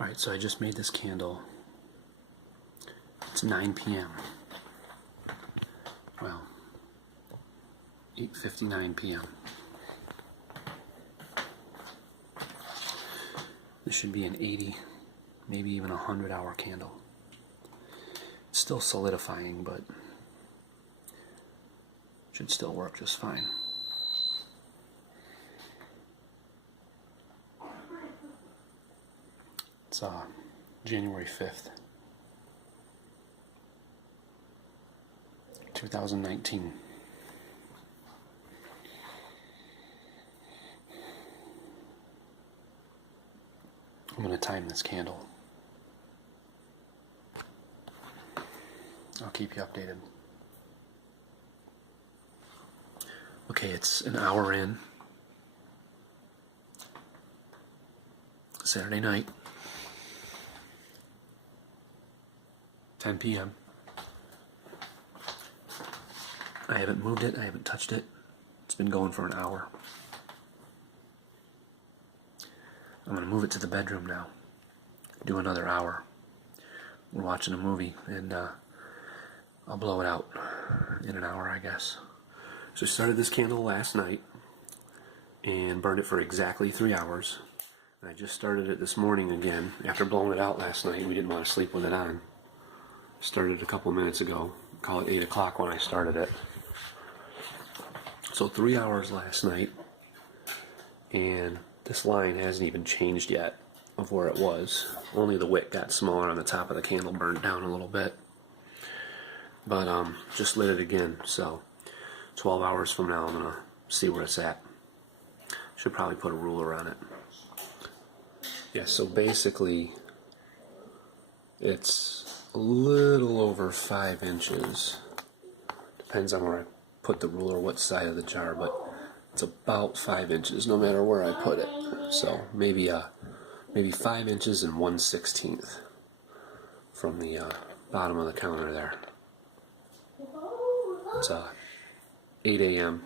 Alright, so I just made this candle. It's 9 p.m. Well, 8:59 p.m. This should be an 80, maybe even 100-hour candle. It's still solidifying, but should still work just fine. It's January 5th, 2019. I'm going to time this candle. I'll keep you updated. Okay, it's an hour in. Saturday night. 10 p.m. I haven't moved it, I haven't touched it. It's been going for an hour. I'm going to move it to the bedroom now. Do another hour. We're watching a movie, and I'll blow it out in an hour, I guess. So I started this candle last night and burned it for exactly 3 hours. And I just started it this morning again after blowing it out last night. We didn't want to sleep with it on. Started a couple minutes ago. Call it 8 o'clock when I started it. So 3 hours last night, and this line hasn't even changed yet of where it was. Only the wick got smaller on the top of the candle, burned down a little bit. But just lit it again, so 12 hours from now I'm going to see where it's at. Should probably put a ruler on it. Yeah, so basically it's a little over 5 inches. Depends on where I put the ruler, what side of the jar, but it's about 5 inches no matter where I put it. So maybe 5 inches and 1/16 from the bottom of the counter there. It's 8 a.m.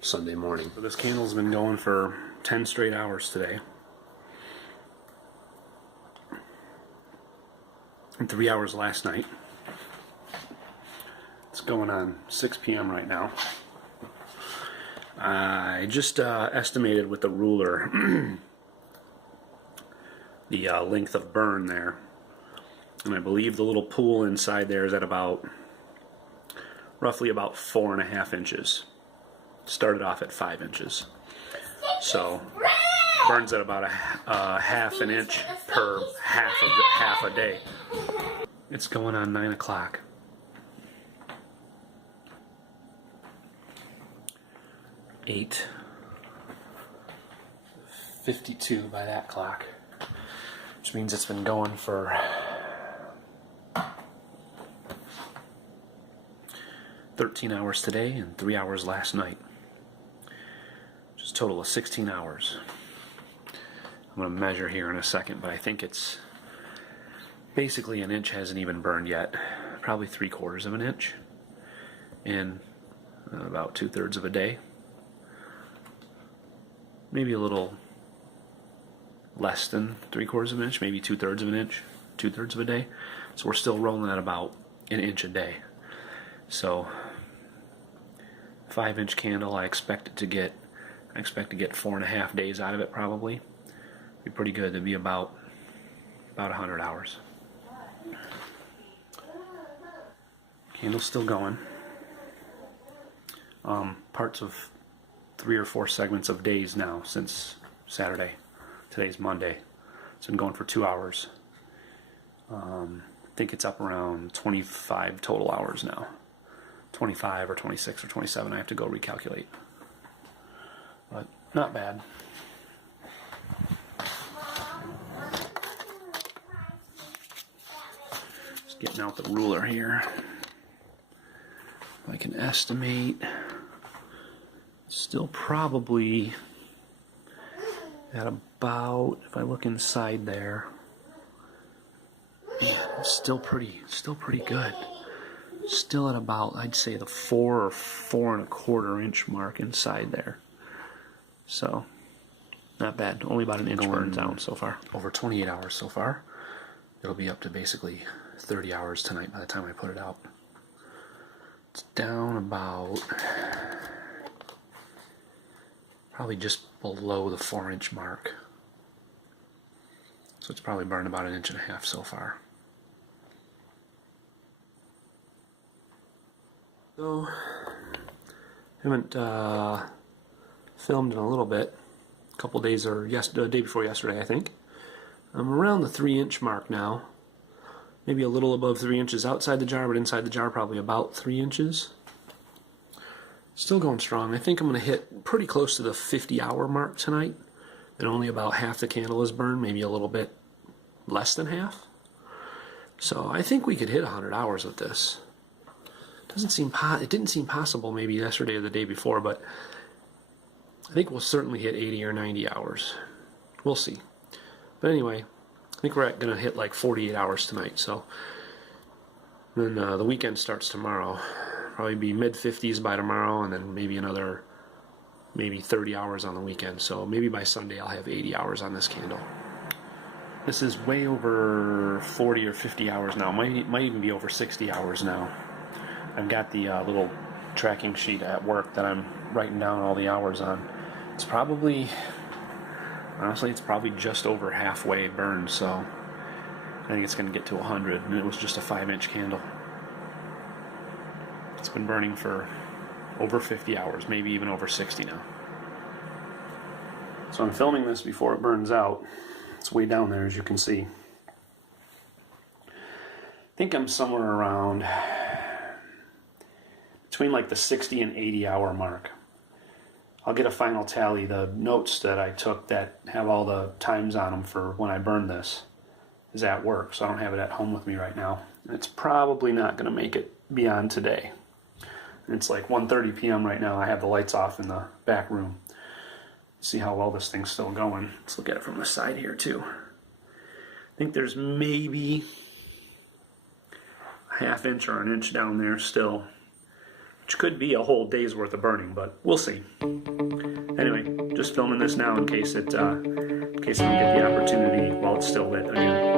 Sunday morning. So this candle's been going for 10 straight hours today. And 3 hours last night. It's going on 6 p.m. right now. I just estimated with the ruler the length of burn there. And I believe the little pool inside there is at roughly about 4.5 inches. Started off at 5 inches. So burns at about a half an inch per half a day. It's going on 9 o'clock. $8:52 by that clock, which means it's been going for 13 hours today and 3 hours last night, which is a total of 16 hours. I'm going to measure here in a second, but I think it's basically an inch hasn't even burned yet, probably 3/4 of an inch in about 2/3 of a day. Maybe a little less than 3/4 of an inch, maybe 2/3 of an inch, 2/3 of a day. So we're still rolling at about an inch a day. So 5-inch candle, I expect to get 4.5 days out of it probably. Be pretty good. It'd be about 100 hours. Candle's still going. Parts of 3 or 4 segments of days now since Saturday. Today's Monday. It's been going for 2 hours. I think it's up around 25 total hours now. 25 or 26 or 27. I have to go recalculate. But not bad. Just getting out the ruler here. If I can estimate, still probably at about, if I look inside there, man, it's still pretty good. Still at about, I'd say, the 4 or 4.25 inch mark inside there. So Not bad. Only about an inch burned down so far. Over 28 hours so far. It'll be up to basically 30 hours tonight by the time I put it out. It's down about probably just below the 4-inch mark. So it's probably burned about 1.5 inches so far. So, haven't filmed in a little bit. A couple days, or the day before yesterday, I think. I'm around the 3-inch mark now. Maybe a little above 3 inches outside the jar, but inside the jar probably about 3 inches. Still going strong. I think I'm going to hit pretty close to the 50-hour mark tonight. And only about half the candle is burned, maybe a little bit less than half. So I think we could hit 100 hours with this. It didn't seem possible maybe yesterday or the day before, but I think we'll certainly hit 80 or 90 hours. We'll see. But anyway, I think we're going to hit like 48 hours tonight. So then the weekend starts tomorrow. Probably be mid-50s by tomorrow, and then maybe another 30 hours on the weekend. So maybe by Sunday I'll have 80 hours on this candle. This is way over 40 or 50 hours now. Might even be over 60 hours now. I've got the little tracking sheet at work that I'm writing down all the hours on. It's probably, honestly, it's probably just over halfway burned, so I think it's going to get to 100, and it was just a 5-inch candle. It's been burning for over 50 hours, maybe even over 60 now. So I'm filming this before it burns out. It's way down there, as you can see. I think I'm somewhere around between like the 60 and 80 hour mark. I'll get a final tally. The notes that I took that have all the times on them for when I burn this is at work, so I don't have it at home with me right now. And it's probably not going to make it beyond today. And it's like 1:30 p.m. right now. I have the lights off in the back room. See how well this thing's still going. Let's look at it from the side here too. I think there's maybe a 1/2 inch or 1 inch down there still, which could be a whole day's worth of burning, but we'll see. Anyway, just filming this now in case I don't get the opportunity while it's still lit again.